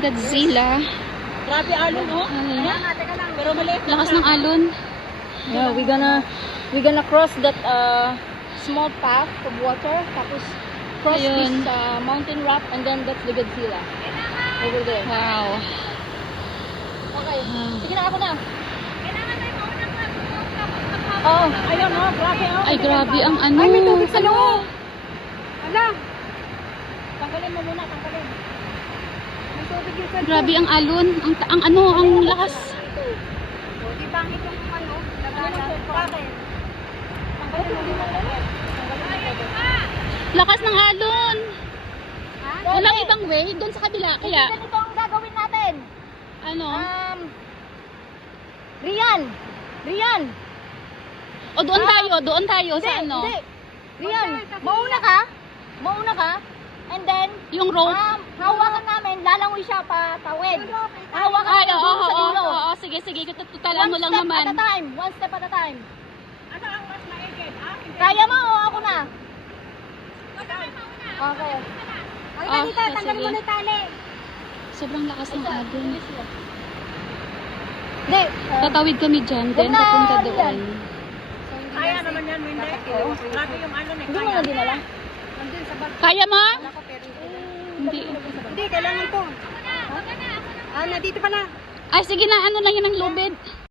Godzilla. Grabe alon, oh. Pero maliit lang Lakas siya. ng alon. Yeah, we're gonna cross that small path of water, tapos cross Ayun. this mountain rock, and then that's the Godzilla over there. Wow. Okay, Wow. sige na, ako na. Oh, Ayun, oh. Grabe, oh. Ay, grabe ang ano. ay, may tubig sa loob. Ala. Tanggalin mo muna, tanggalin. May tubig yung sa Grabe ang alon. Ang ano, ang lakas. Di ba ang itong ano, laganan? Bakit? Tanggalin mo muna. Lakas ng alon. Ha? Walang ibang way. Doon sa kabila. Kaya, Ganito ang gagawin natin. ano? Rian. O doon tayo sa ano. Hindi. Rian, mauna ka, and then, Yung rope. hawakan namin, lalangoy siya pa tawid. Hawakan Ay, namin oo, doon sa dulo. oo, sige. Tutal mo lang naman. One step at a time. Ano ang mas maigit? Kaya mo o ako na? Okay. Ah, tanggalin mo sige. na yung tali. Sobrang lakas ng alon. Hindi. Tatawid kami dyan, then na, papunta Rian. doon. Kaya naman yan, hindi. Grabe yung alon, eh. Hindi mo na dinala. Kaya mo? Hindi. Hindi, kailangan to. Nandito pala. Ay, sige na, ano lang yun ang lubid.